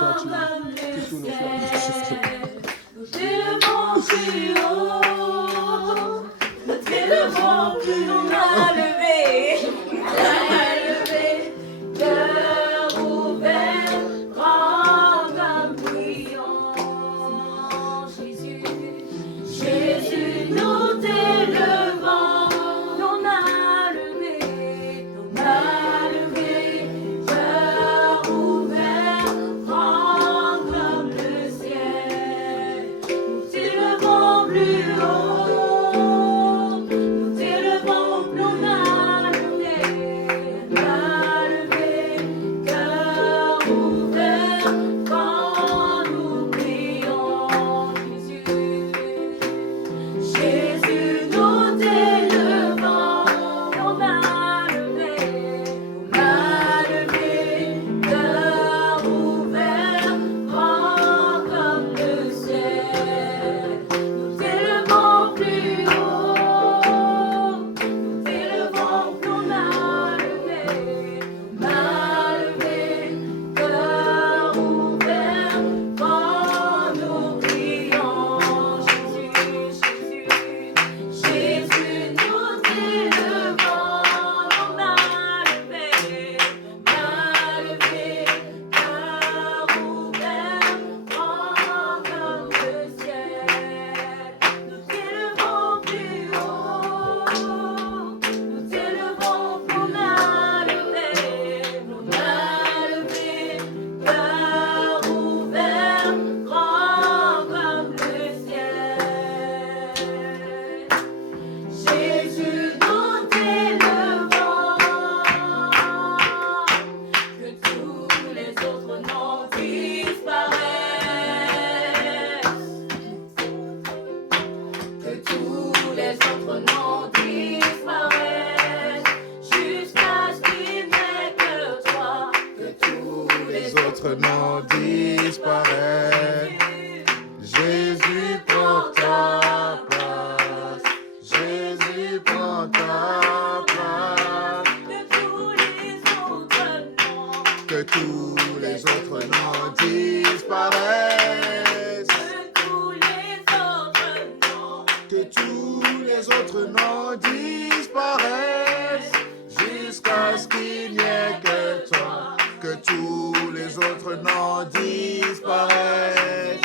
toi, tu tous nos frères et sœurs. Nous t'élevons plus haut, nous t'élevons plus on a levé, cœur ouvert, grand comme prions. Jésus, Jésus, nous t'élevons, on a levé, cœur ouvert, grand comme le ciel. Nous t'élevons plus haut, nous t'élevons plus on a levé, cœur ouvert, quand nous prions. Jésus, nous t'élevons, on a levé, cœur ouvert, grand comme le ciel. Nous t'élevons plus haut, nous t'élevons, on a levé, cœur ouvert, quand nous prions. Jésus, nous t'élevons, on a levé, cœur ouvert, grand comme le ciel. Nous t'élevons plus haut, nous t'élevons, on a levé, cœur ouvert, grand comme le ciel. Jésus, nous t'élevons, que tous les autres noms disparaissent, que tous les autres noms disparaissent, jusqu'à ce qu'il n'y ait que toi, que tous les autres noms disparaissent. Jésus prend ta place. Jésus prend ta place. que tous les autres noms Que tous les autres noms disparaissent. que tous les autres noms Que tous les autres noms disparaissent. Jusqu'à ce qu'il n'y ait que toi. Que tous les autres noms disparaissent.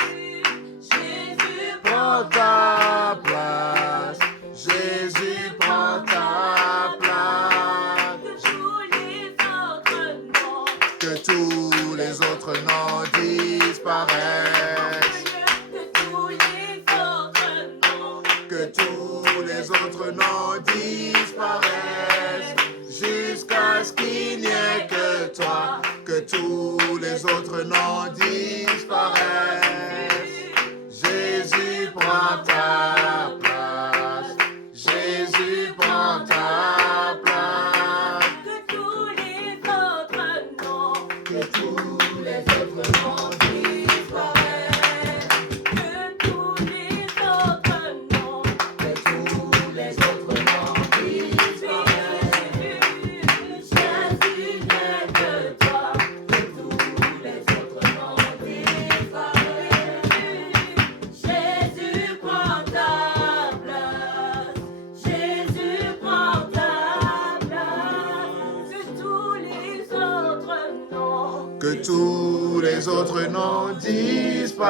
Jésus Prends ta place. Jésus prend ta place. que tous les autres noms Que tous les autres noms disparaissent. que tous les autres noms Que tous les autres noms disparaissent. Jusqu'à ce qu'il n'y ait que toi. Que tous les autres noms disparaissent. Jésus prend ta place. Jésus prend ta place. que tous les autres noms Que tous les autres noms disparaissent. que tous les autres noms Que tous les autres noms disparaissent. Jésus n'est que toi, Que tous les autres noms disparaissent. Jésus prend ta place, Jésus prend ta place, que tous les autres noms, Que tous les autres noms disparaissent.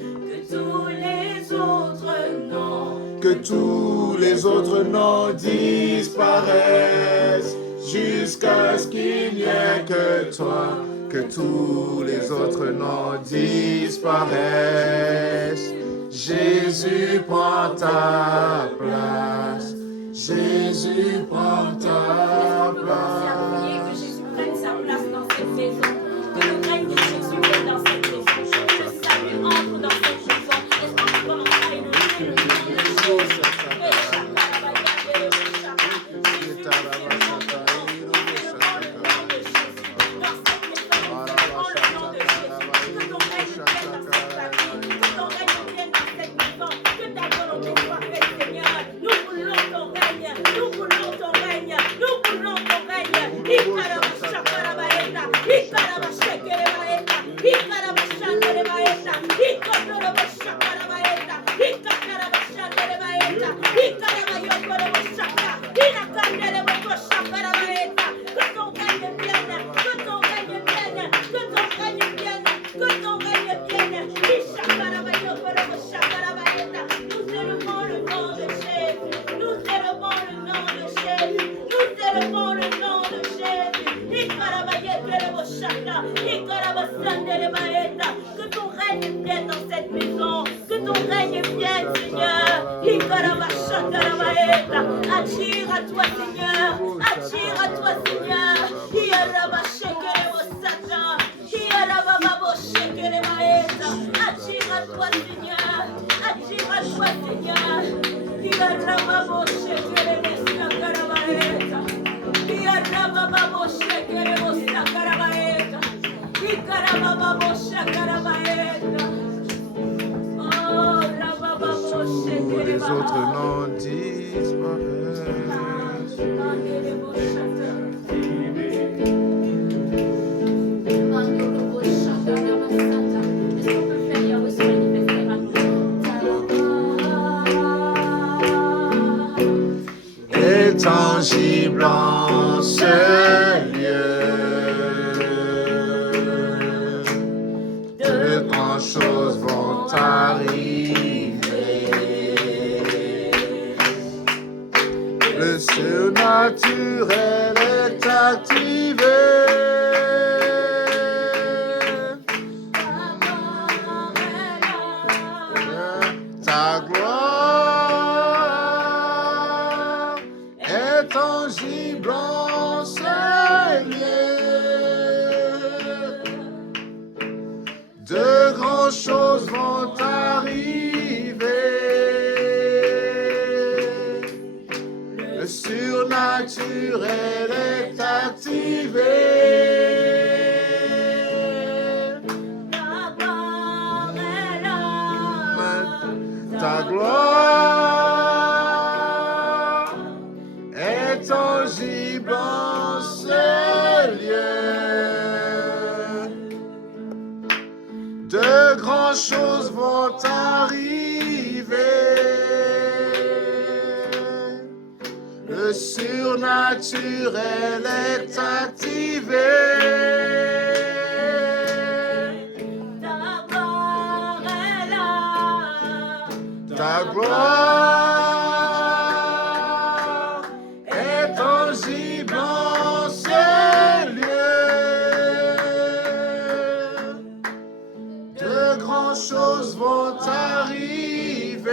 que tous les autres noms, Que tous les autres noms disparaissent. Jusqu'à ce qu'il n'y ait que toi. Que tous les autres noms disparaissent. Jésus prend ta place. Jésus prend ta place. que Jésus prenne sa place dans cette maison, que le règne de Jésus vienne dans cette maison, que le salut entre dans cette maison. Est-ce qu'on peut commencer à élever le nom de Jésus? Nous voulons ton règne. Que ton règne vienne, que ton règne vienne, que ton règne vienne, que ton règne vienne. Nous élevons le nom de Jésus, nous élevons le nom de Jésus, nous élevons le nom de Jésus. Que ton règne vienne dans cette maison, que ton règne vienne, Seigneur. Attire à toi, Seigneur, attire à toi, Seigneur. Attire à toi, Seigneur. Attire à toi, Tous les autres noms disparaissent. Est tangible en ce lieu. De grandes choses vont arriver. Le surnaturel est activé. Ta gloire est tangible en ce lieu. De grandes choses vont arriver. Le surnaturel est activé. Ta gloire est tangible en ce lieu. De grandes choses vont arriver. Le surnaturel est activé. Ta gloire est tangible en ce lieu. De grandes choses vont arriver.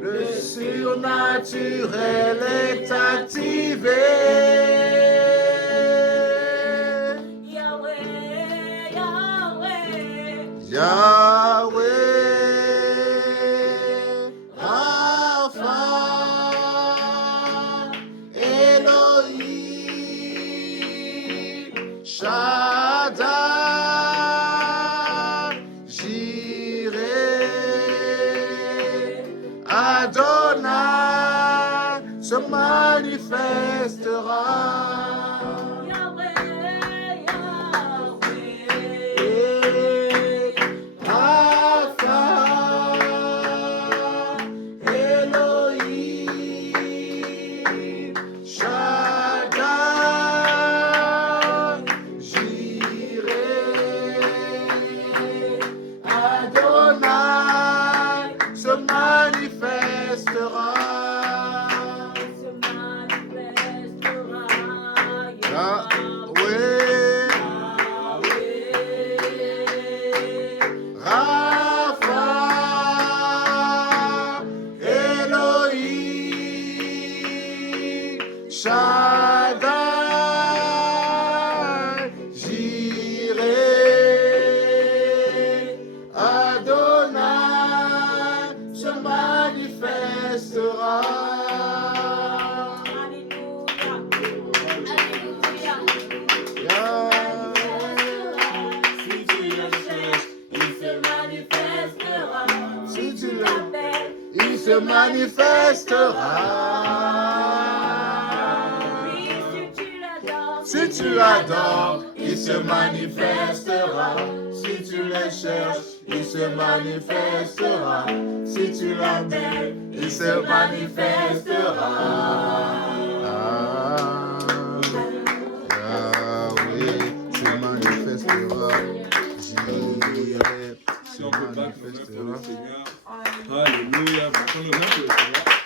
Le surnaturel est activé. Yahweh, Rapha, Elohim, Shaddai, Jireh, Adonai se manifestera. Manifestera. Si tu l'adores, il se manifestera. Si tu le cherches, il se manifestera. Si tu l'appelles, il se manifestera. Yahweh se manifestera. J'irai se Si on peut battre nos mains pour le manifestera. Seigneur. Alléluia. Battons nos mains pour le Seigneur.